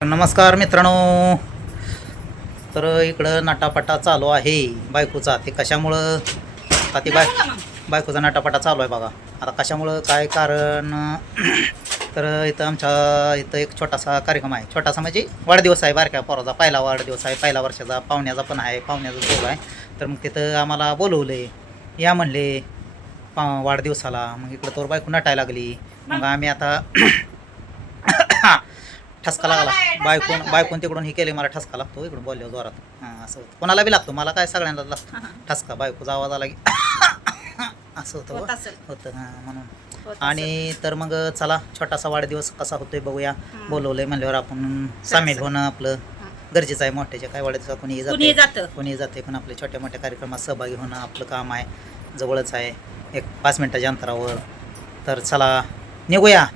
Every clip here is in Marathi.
नमस्कार मित्रांनो. तर इकडं नाटापाटा चालू आहे बायकोचा. ते कशामुळं? आता ते बाय बायकोचा नाटापाटा चालू आहे बघा. आता कशामुळं? काय कारण? तर इथं आमच्या इथं एक छोटासा कार्यक्रम आहे. छोटासा म्हणजे वाढदिवस आहे बारक्या पोराचा. पहिला वाढदिवस आहे. पहिला वर्षाचा. पाहुण्याचा पण आहे. पाहुण्याचा जोड आहे. तर मग तिथं आम्हाला बोलवले. या म्हणले पा वाढदिवसाला. मग इकडं तोर बायको नटायला लागली. मग आम्ही आता ठसका लागला. बायकून बायकून तिकडून हे केले मला ठसका लागतो इकडून बोलल्यावर जोरात. हां असं होतं. कोणाला बी लागतो मला काय सगळ्यांना लागतो. ठसका बायकोचा आवाज आला की असं होतं होत बुवा. असेल. होतं हां म्हणून. होत आणि तर मग चला छोटासा वाढदिवस कसा होतोय बघूया. बोलवलंय म्हणल्यावर आपण सामील होणं आपलं गरजेचं आहे मोठ्याच्या काय वाढदिवसात कोणी कुणी जाते जातं. कोणी जाते पण आपल्या छोट्या मोठ्या कार्यक्रमात सहभागी होणं आपलं काम आहे जवळच आहे. एक पाच मिनिटाच्या अंतरावर. तर चला निघूया.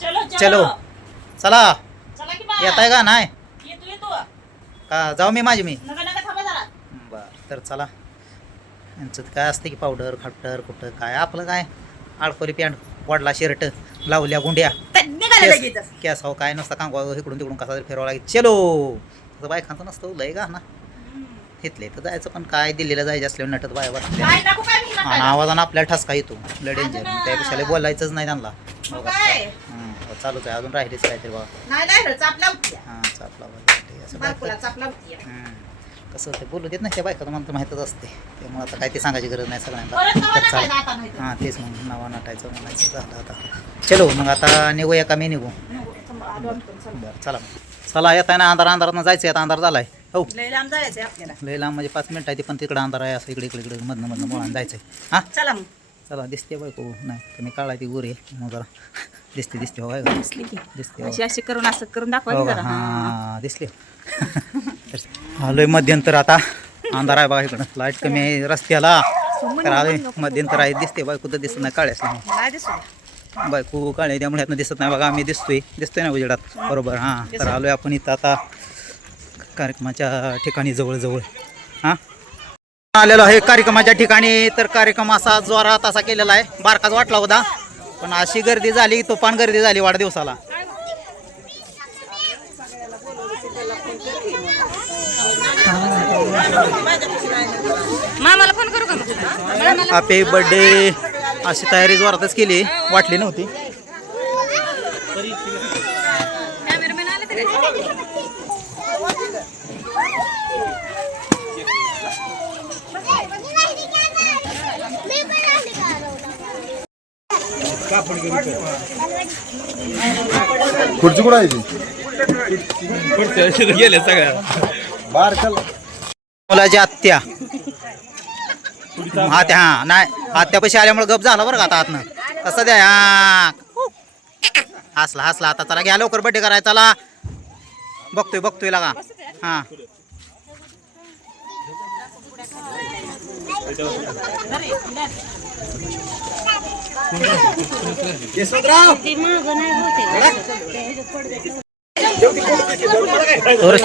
चलो. चलो. येत आहे का? नाही? येतो येतो. का? जाऊ मी माझी मी. नका नका थांबा जरा. बर तर चला. यांचं काय असते की पावडर खापटर कुठं काय? आपलं काय? आळकोली पॅन्ट वडला शर्ट लावल्या गुंड्या. केस हो काय नसतं कांगवा इकडून तिकडून कसा तरी फिरवा लागेल. चलो! तसं बायकांचं नसतं लय का ना इथले तर जायचं पण काय दिल्लीला जायचं असल्यावर नटत बाय आणि आवाजानं आपल्याला ठसका येतो. लय डेंजर अजून, त्यापेक्षा बोलायचंच नाही त्यांना. हो, चालूच आहे. अजून राहिलेच काहीतरी बाबा. नाही नाही हां चापला वगैरे असं हं. कसं होतं बोलू देत नाही त्या बायका तुम्हाला तर माहीतच असते. त्यामुळे आता काय ते सांगायची गरज नाही सगळ्यांना. परत नवा नाही तर. हां तेच मग नावा नाटायचं म्हणायचं झालं आता. चलो मग आता निघूया का मी निघू? नको, थांबा, आलो आम्ही पण, चला. बरं चला मग. चला येत आहे ना अंधार अंधारात जायचं आता अंधार झालाय. हो. लय लांब जायचंय आपल्याला. लय लांब म्हणजे पाच मिनिट आहे ते पण तिकडं अंधार आहे असं इकडे इकडे इकडे मधनं मधनं बोळान जायचं आहे हां? चला मग. चला दिसते बायको. नाही तुम्ही काढाय ती गोरी. आहे. मग जरा. दिसते दिसते हो काय गं? दिसली की. दिसते हो. अशी अशी करून असं करून दाखवा हो की? जरा. हा. हा दिसले. आलोय मध्यंतर आता. अंधार आहे बघा इकडं. लाइट कमी आहे रस्त्याला. तर आलोय मध्यंतर आहे. दिसते बायको तर दिसत नाही काळ्यास नाही दिसू बायको काळे त्यामुळे ह्यातनं दिसत नाही. बघा आम्ही दिसतोय. दिसतोय ना उजेडात? बरोबर. हां तर आलोय आपण इथं आता कार्यक्रमाच्या ठिकाणी जवळजवळ. हां? आलेलो आहे कार्यक्रमाच्या ठिकाणी. तर कार्यक्रम असा जोरात असा केलेला आहे. बारकाच वाटला होता. पण अशी गर्दी झाली तुफान गर्दी झाली वाढदिवसाला. मामाला फोन करू का मग? मामाला हॅपी बर्थडे अशी तयारी जोरातच केली. वाटली नव्हती. खुर्ची कुठं आहे ती? गेले सगळ्या. बार चल. मुलाची आत्या. आत्या हा नाही आत्यापाशी आल्यामुळे गप झाला बरं का आता आतनं. कसं द्या हा. हसला हसला आता. चला घ्या लवकर बड्डे करायचा चला. बघतोय बघतोय लागा. हा.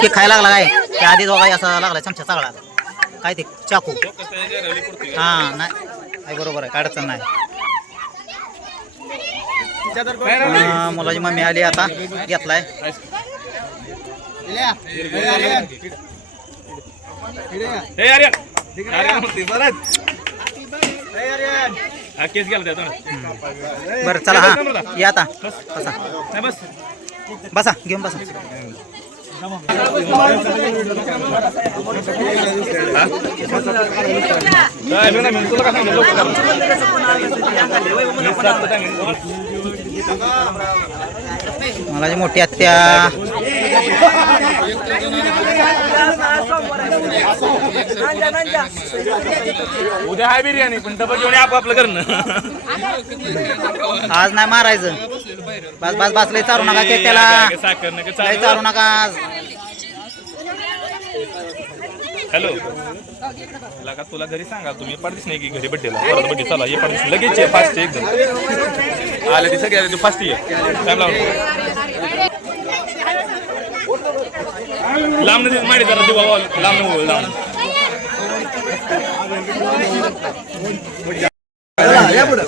खायला लागला काय? त्या आधी दोघा असा लागला चमचा चांगला. काय ते? चाकू. हा नाही. बरोबर आहे काय अडचण नाही. मुलाची मम्मी आली आता. घेतलाय. हे केस गेला त्यातून बरं चला हा. या आता. बसा. नाही बस. बसा घेऊन बसा. काय मी नाही तुला काय सांगितलं मी सात सांगितलं. मुलाची मोठी आत्या उद्या आहे बिर्याणी पण डबा घेऊन आप आपलं करणं. आज नाही मारायचं. बस बस बस लय चारू नका त्याला. साखर नका लय चालू चारू नका आज. हॅलो. लगा तुला घरी सांगा तुम्ही पडदिस नाही की घरी बड्डेला परत बड्डे चला ये पडदिस लगेच ये फास्ट एकदम. आले ते सगळे आले तू फास्ट ये. टाइम लावून लांब नदीच माडी जरा देऊ बाबा लांब नको लांब या पुढं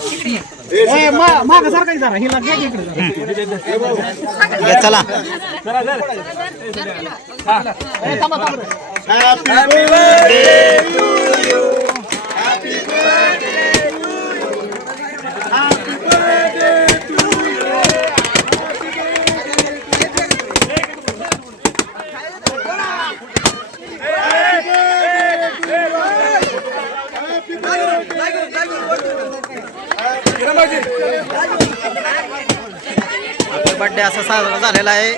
घे, बड्डे असा साजरा झालेला आहे.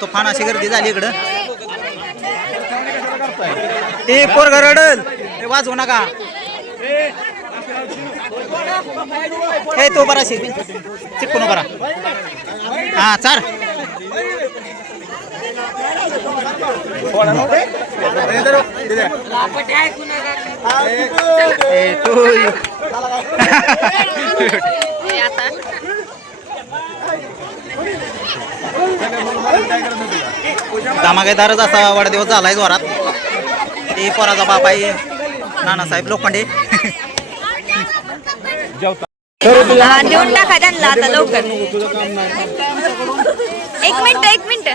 तुफान अशी गर्दी झाली इकडं. ते पोरग रडल. ते वाजवू नका. हे तो बरा शिक चिकून बरा. हा चार ए, आता धमाकेदारच असा वाढदिवस झालाय जोरात. ते पोराचा बाप आहे नानासाहेब लोखंडे. हा, देऊन टाका त्यांना आता लवकर. एक मिनिट एक मिनिट.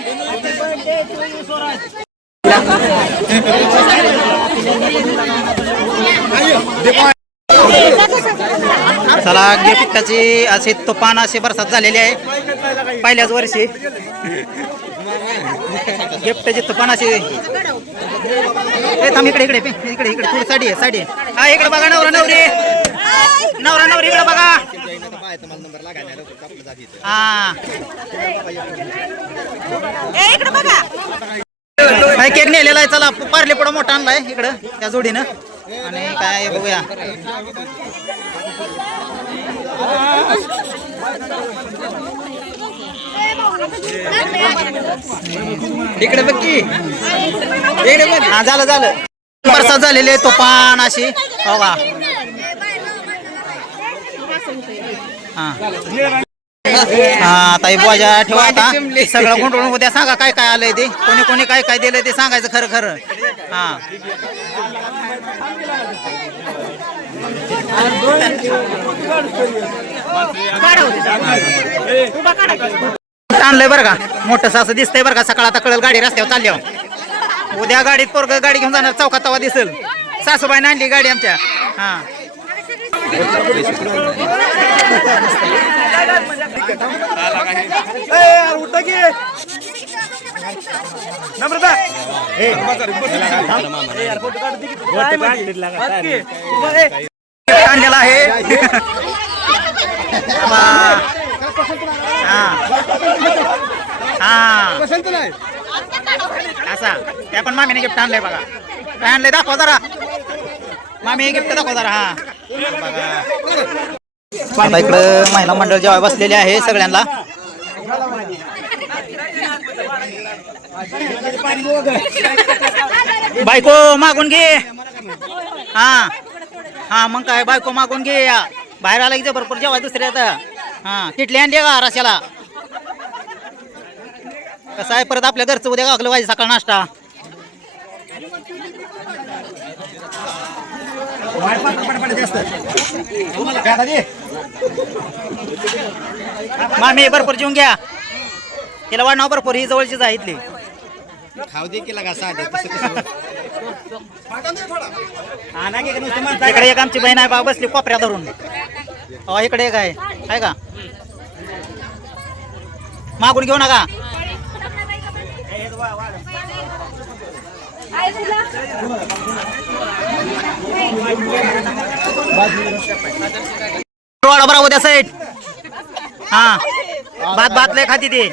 चला गिफ्टाची असे तुफान असे बरसात झालेली आहे. पहिल्याच वर्षी. गिफ्टाची तुफान अशी. ए थांब इकडे इकडे इकडे इकडे थोडी साडी आहे साडी आहे. हा इकडे बघा नवरा नवरी. नवरा नवरी इकडे बघा. हा. इकडे बघा. काय केक नेलेला आहे चला पारले पुढं मोठा आणलाय इकडं त्या जोडीनं. आणि काय बघूया. इकडे बघ की. इकडे बघ. हा झालं झालं. बरसात झालेली आहे तुफान अशी. हो का? हा. हा ताई बोजा ठेवा आता. सगळं गुंडळून उद्या सांगा काय काय आलंय ते? कोणी कोणी काय काय दिलंय ते सांगायचं खरं खरं. हा. आणलंय बरं का? मोठं असं दिसतंय बरं का? सकाळ आता कळल गाडी रस्त्यावर चालल्यावर. उद्या गाडीत पोरग गाडी घेऊन जाणार चौकात तवा दिसेल. सासूबाईने आणली गाडी आमच्या. हा. आणलेला आहे. हा. हा. असा. त्या पण मामीने गिफ्ट आणलंय बघा. काय आणलंय दाखवा जरा. मामी गिफ्ट दाखवा जरा हा. बघा. आता इकडं महिला मंडळ जेव्हा बसलेले आहे सगळ्यांना. बायको मागून घे. हा. हा मग काय बायको मागून घे या. बाहेर आला की भरपूर जेव्हा दुसऱ्या आता. हा किटली आणली का रस्याला कसं आहे परत आपल्या घरचं उद्या गाकलं पाहिजे सकाळ नाश्ता. मामी भरपूर जेवून घ्या. तिला वाढ नाव भरपूर ही जवळचीच आहे इथली. खाऊ दे केला का साधं तसं इकडे एक आमची बहीण आहे बा बसली कोपऱ्या धरून. अहो इकडे एक आहे. आहे का? मागून घेऊ नका. वाडा बरा उद्या साईड हा. भात भात लय खाती ते.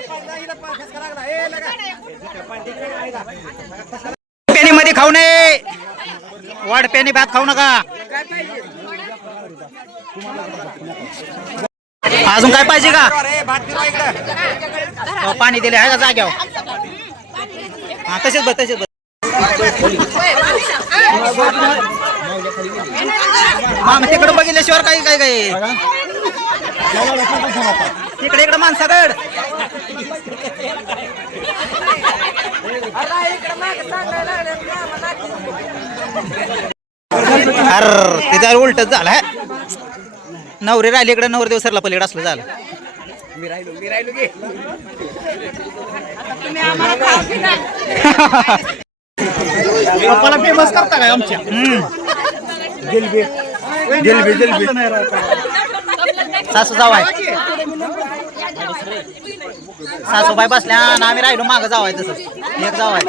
पेनी खाऊ नये. वाढ भात खाऊ नका. अजून काय पाहिजे का? पाणी दिले आहे का जाग्यावर? हा तसेच बघ तसेच बघ मग तिकडे बघितल्याशिवाय काही काय काय तिकडे इकडे माणसाकड अर त्याच्यावर उलट झालं नवरे राहिले इकडे नवरदेव सरला पलीकडे असलं झालं. मी राहिलो मी राहिलो पप्पाला फेमस करता काय आमच्या? सासू जावाय सासूबाई बसल्या आणि आम्ही राहिलो मागं जावाय तसं एक जावाय